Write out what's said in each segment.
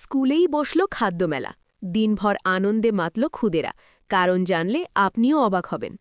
স্কুলেই বসল খাদ্যমেলা, দিনভর আনন্দে মাতল খুদেরা। কারণ জানলে আপনিও অবাক হবেন।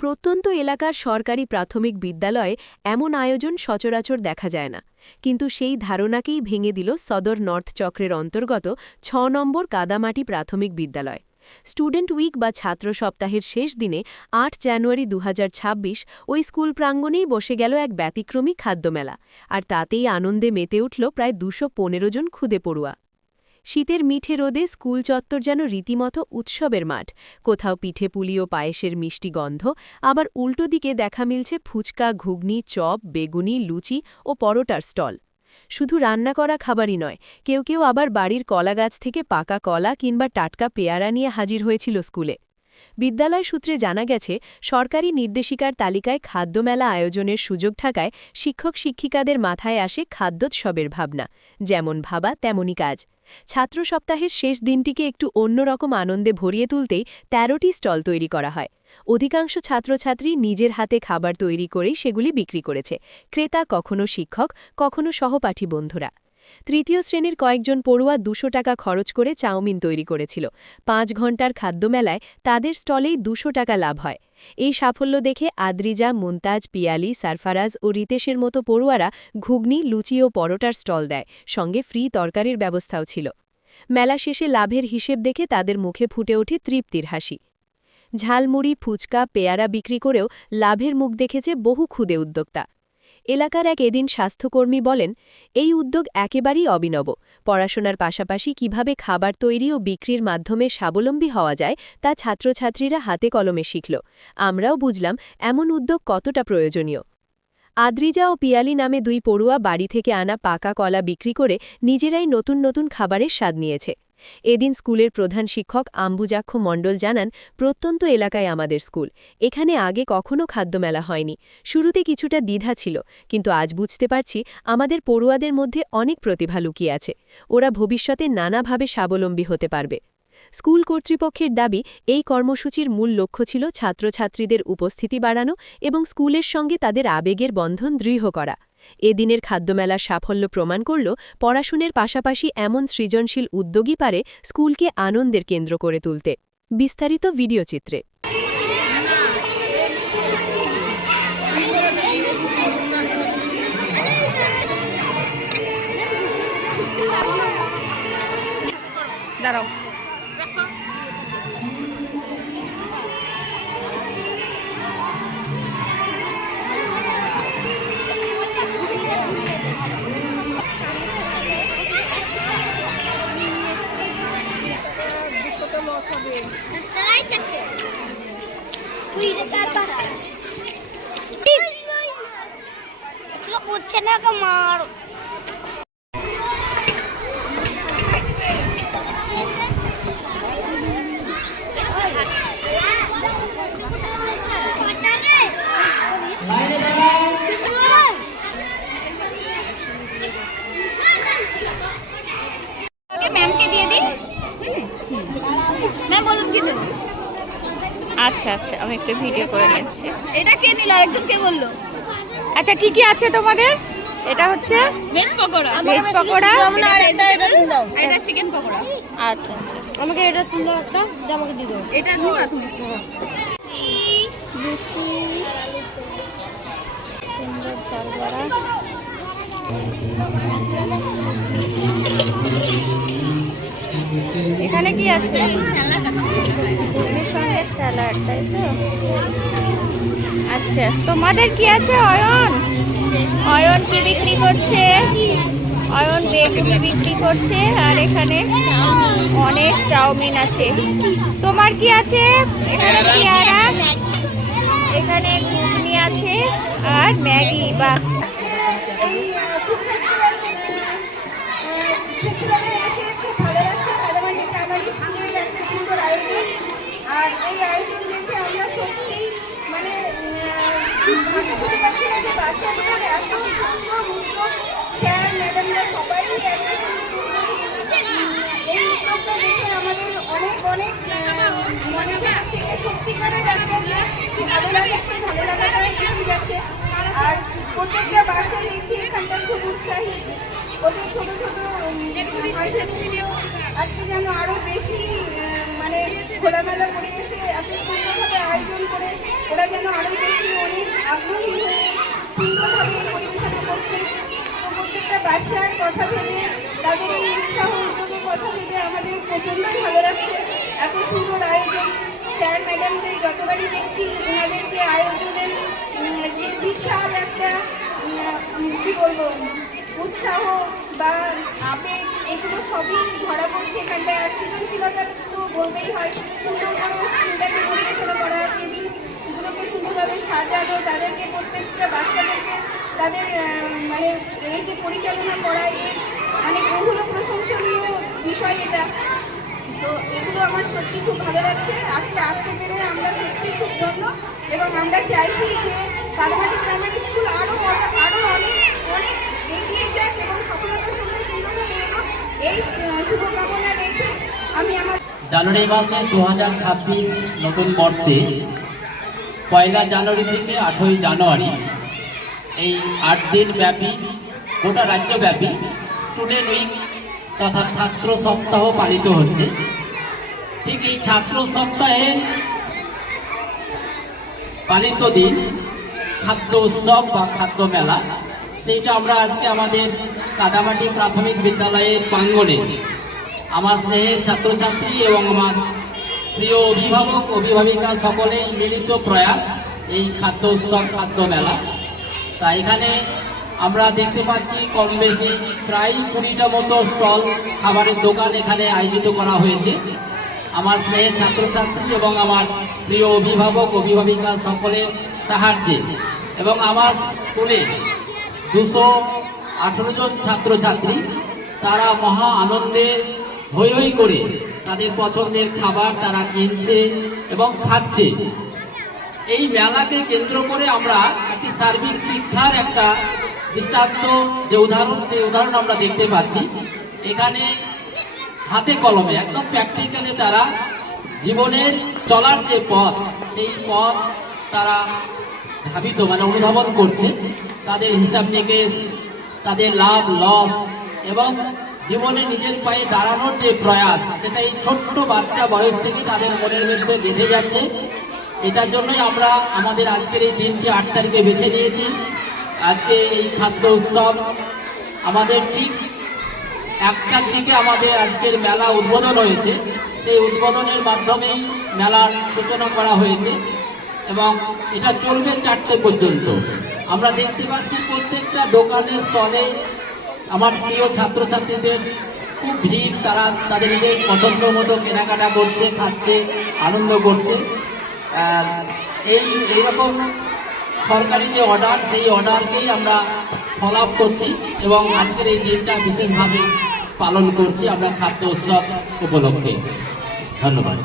প্রত্যন্ত এলাকার সরকারি প্রাথমিক বিদ্যালয়ে এমন আয়োজন সচরাচর দেখা যায় না, কিন্তু সেই ধারণাকেই ভেঙে দিল সদর নর্থ চক্রের অন্তর্গত ৬ নম্বর কাদামাটি প্রাথমিক বিদ্যালয়। স্টুডেন্ট উইক বা ছাত্র সপ্তাহের শেষ দিনে ৮ জানুয়ারি ২০২৬ ওই স্কুল প্রাঙ্গণেই বসে গেল এক ব্যতিক্রমী খাদ্যমেলা, আর তাতেই আনন্দে মেতে উঠল প্রায় ২১৫ জন খুদে পড়ুয়া। শীতের মিঠে রোদে স্কুল চত্বর যেন রীতিমতো উৎসবের মাঠ। কোথাও পিঠে পুলি ও পায়েসের মিষ্টি গন্ধ, আবার উল্টো দিকে দেখা মিলছে ফুচকা, ঘুগনি, চপ, বেগুনি, লুচি ও পরোটার স্টল। শুধু রান্না করা খাবারই নয়, কেউ কেউ আবার বাড়ির কলা গাছ থেকে পাকা কলা কিংবা টাটকা পেয়ারা নিয়ে হাজির হয়েছিল স্কুলে। বিদ্যালয় সূত্রে জানা গেছে, সরকারি নির্দেশিকার তালিকায় খাদ্যমেলা আয়োজনের সুযোগ থাকায় শিক্ষক শিক্ষিকাদের মাথায় আসে খাদ্যোৎসবের ভাবনা। যেমন ভাবা তেমনই কাজ। ছাত্র সপ্তাহের শেষ দিনটিকে একটু অন্যরকম আনন্দে ভরিয়ে তুলতেই ১৩টি স্টল তৈরি করা হয়। অধিকাংশ ছাত্রছাত্রী নিজের হাতে খাবার তৈরি করেই সেগুলি বিক্রি করেছে। ক্রেতা কখনো শিক্ষক, কখনো সহপাঠী বন্ধুরা। তৃতীয় শ্রেণীর কয়েকজন পড়ুয়া ২০০ টাকা খরচ করে চাউমিন তৈরি করেছিল। ৫ ঘণ্টার খাদ্যমেলায় তাদের স্টলেই ২০০ টাকা লাভ হয়। এই সাফল্য দেখে আদ্রিজা, মুনতাজ, পিয়ালি, সারফারাজ ও রিতেশের মতো পড়ুয়ারা ঘুগনি, লুচি ও পরোটার স্টল দেয়, সঙ্গে ফ্রি তরকারির ব্যবস্থাও ছিল। মেলা শেষে লাভের হিসেব দেখে তাদের মুখে ফুটে ওঠে তৃপ্তির হাসি। ঝালমুড়ি, ফুচকা, পেয়ারা বিক্রি করেও লাভের মুখ দেখেছে বহু ক্ষুদে উদ্যোক্তা। এলাকার এক এদিন স্বাস্থ্যকর্মী বলেন, এই উদ্যোগ একেবারেই অভিনব। পড়াশোনার পাশাপাশি কিভাবে খাবার তৈরি ও বিক্রির মাধ্যমে স্বাবলম্বী হওয়া যায় তা ছাত্রছাত্রীরা হাতে কলমে শিখল। আমরাও বুঝলাম এমন উদ্যোগ কতটা প্রয়োজনীয়। আদ্রিজা ও পিয়ালি নামে ২ পড়ুয়া বাড়ি থেকে আনা পাকা কলা বিক্রি করে নিজেরাই নতুন নতুন খাবারের স্বাদ নিয়েছে। এদিন স্কুলের প্রধান শিক্ষক আম্বুজাক্ষ মণ্ডল জানান, প্রত্যন্ত এলাকায় আমাদের স্কুল, এখানে আগে কখনো খাদ্যমেলা হয়নি। শুরুতে কিছুটা দ্বিধা ছিল, কিন্তু আজ বুঝতে পারছি আমাদের পড়ুয়াদের মধ্যে অনেক প্রতিভা লুকিয়ে আছে। ওরা ভবিষ্যতে নানাভাবে স্বাবলম্বী হতে পারবে। স্কুল কর্তৃপক্ষের দাবি, এই কর্মসূচির মূল লক্ষ্য ছিল ছাত্রছাত্রীদের উপস্থিতি বাড়ানো এবং স্কুলের সঙ্গে তাদের আবেগের বন্ধন দৃঢ় করা। এদিনের খাদ্যমেলার সাফল্য প্রমাণ করল, পড়াশোনার পাশাপাশি এমন সৃজনশীল উদ্যোগই পারে স্কুলকে আনন্দের কেন্দ্র করে তুলতে। বিস্তারিত ভিডিওচিত্রে। দাঁড়াও। আচ্ছা আচ্ছা, আমি একটু ভিডিও করে নিচ্ছি। এটা কে নিল? আরেকজন কে বললো? আচ্ছা, কি কি আছে তোমাদের? এটা হচ্ছে ভেজ পকোড়া। ভেজ পকোড়া, এটা চিকেন পকোড়া। আচ্ছা আচ্ছা, আমাকে এটা তুলো একটা, আমাকে দিয়ে দাও। এটা দিবা তুমি? লুচি, সুন্দর ঝাল বড়া। এখানে কি আছে? ঘুগনির সঙ্গে স্যালাড, তাই তো? আচ্ছা, তোমাদের কি আছে? অয়ন, অয়ন কি বিক্রি করছে? অয়ন বেগুনি বিক্রি করছে, আর এখানে অনেক চাউমিন আছে। তোমার কি আছে? এখানে পেয়ারা, এখানে ঘুগনি আছে আর ম্যাগি। বা আর এই আয়োজন দেখে আমরা সত্যি মানে বাচ্চাদের এত সুন্দর উদ্যোগ, স্যার ম্যাডামরা সবাই এই উদ্যোগটা দেখে আমাদের অনেক অনেক মনের থেকে সত্যিকারের ভালো লাগাটা শিখে যাচ্ছে। আর প্রত্যেকটা বাচ্চা দেখছি এখানটা খুব উৎসাহী। ওদের ছোট ছোট হাঁসের ভিডিও আজকে যেন আরো বেশি মানে খোলামেলা পরিবেশে এত সুন্দরভাবে আয়োজন করে ওরা যেন আরো বেশি অনেক আগ্রহী হয়ে সুন্দরভাবে এই পরিবেশনা করছে। তো প্রত্যেকটা বাচ্চার কথা ভেবে তাদের এই উৎসাহ উদ্যোগের কথা ভেবে আমাদের প্রচণ্ডই ভালো লাগছে। এত সুন্দর আয়োজন, স্যার ম্যাডামদের যতবারই দেখছি ওনাদের যে আয়োজনের যে বিশাল একটা কী বলবো উৎসাহ বা আবেগ, এগুলো সবই ধরা পড়ছে এখানটায়। আর সৃজনশীলতা তো বলতেই হয়, সুন্দর করে স্কুলটাকে পরিবেশনা করা, টেবিলগুলোকে সুন্দরভাবে সাজানো, তাদেরকে প্রত্যেকটা বাচ্চাদেরকে তাদের মানে এই যে পরিচালনা করা, এর মানে বহুল প্রশংসনীয় বিষয় এটা। তো এগুলো আমার সত্যি খুব ভালো লাগছে। আজকে আসতে পেরে আমরা সত্যি খুব ধন্য, এবং আমরা চাইছি যে কাদামাটি প্রাইমারি স্কুল আরও অনেক অনেক এগিয়ে যাক এবং সফলতার সঙ্গে সুন্দরভাবে এগোক, এই শুভকামনা রেখে আমি আমার জানুয়ারি মাসে 2026 নতুন বর্ষে 1 জানুয়ারি থেকে 8 জানুয়ারি এই 8 দিন ব্যাপী গোটা রাজ্যব্যাপী স্টুডেন্ট উইক তথা ছাত্র সপ্তাহ পালিত হচ্ছে। ঠিক এই ছাত্র সপ্তাহের পালিত দিন খাদ্য উৎসব বা খাদ্য মেলা, সেইটা আমরা আজকে আমাদের কাদামাটি প্রাথমিক বিদ্যালয়ের প্রাঙ্গণে আমার স্নেহের ছাত্রছাত্রী এবং আমার প্রিয় অভিভাবক অভিভাবিকা সকলেই মিলিত প্রয়াস এই খাদ্য উৎসব খাদ্য মেলা। তা এখানে আমরা দেখতে পাচ্ছি কম বেশি প্রায় 20টা মতো স্টল খাবারের দোকান এখানে আয়োজিত করা হয়েছে। আমার স্নেহের ছাত্রছাত্রী এবং আমার প্রিয় অভিভাবক অভিভাবিকা সকলের সাহায্যে এবং আমার স্কুলে 218 জন ছাত্রছাত্রী তারা মহা আনন্দে হৈ হৈ করে তাদের পছন্দের খাবার তারা কিনছে এবং খাচ্ছে। এই মেলাকে কেন্দ্র করে আমরা একটি সার্বিক শিক্ষার একটা দৃষ্টান্ত যে উদাহরণ, সেই উদাহরণ আমরা দেখতে পাচ্ছি। এখানে হাতে কলমে একদম প্র্যাকটিক্যালি তারা জীবনের চলার যে পথ, সেই পথ তারা ধাবিত মানে অনুধাবন করছে। তাদের হিসাব নিকেশ, তাদের লাভ লস এবং জীবনে নিজের পায়ে দাঁড়ানোর যে প্রয়াস, সেটা এই ছোট্ট বাচ্চা বয়স থেকে তাদের মনের মধ্যে গেঁথে যাচ্ছে। এটার জন্যই আমরা আমাদের আজকের এই দিনটি 8 তারিখে বেছে নিয়েছি। আজকে এই খাদ্য উৎসব আমাদের ঠিক 1টার দিকে আমাদের আজকের মেলা উদ্বোধন হয়েছে। সেই উদ্বোধনের মাধ্যমেই মেলার সূচনা করা হয়েছে এবং এটা চলবে 4টে পর্যন্ত। আমরা দেখতে পাচ্ছি প্রত্যেকটা দোকানে স্টলে আমার প্রিয় ছাত্রছাত্রীদের খুব ভিড়, তারা তাদের নিজের পছন্দ মতো কেনাকাটা করছে, খাচ্ছে, আনন্দ করছে। এইরকম সরকারি যে অর্ডার, সেই অর্ডারকেই আমরা ফলো আপ করছি এবং আজকের এই দিনটা বিশেষভাবে পালন করছি আমরা খাদ্য উৎসব উপলক্ষে। ধন্যবাদ।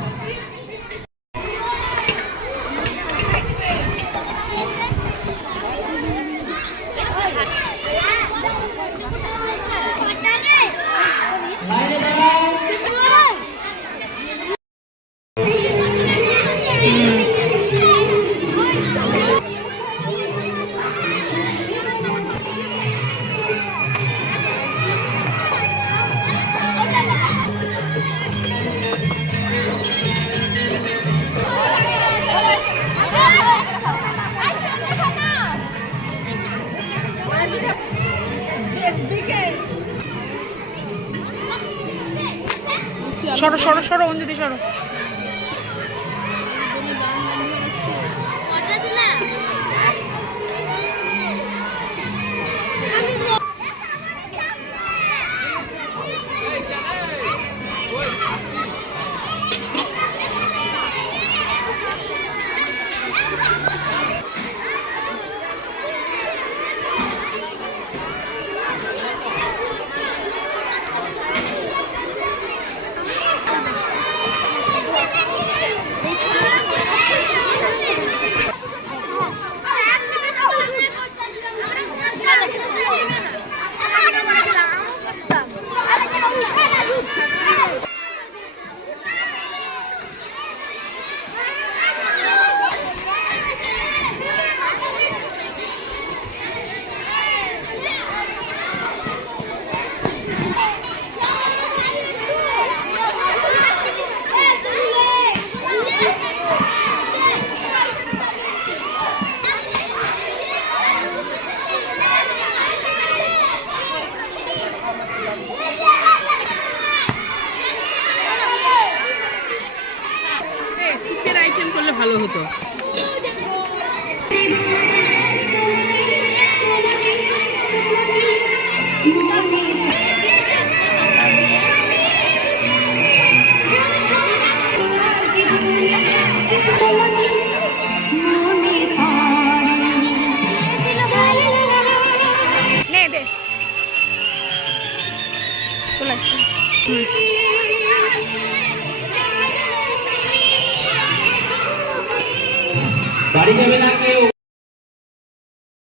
সরো সরো সরো অঞ্জলি সরো। ভালো হতো। নে দে চলে আসো। বাড়ি যাবে না কেউ?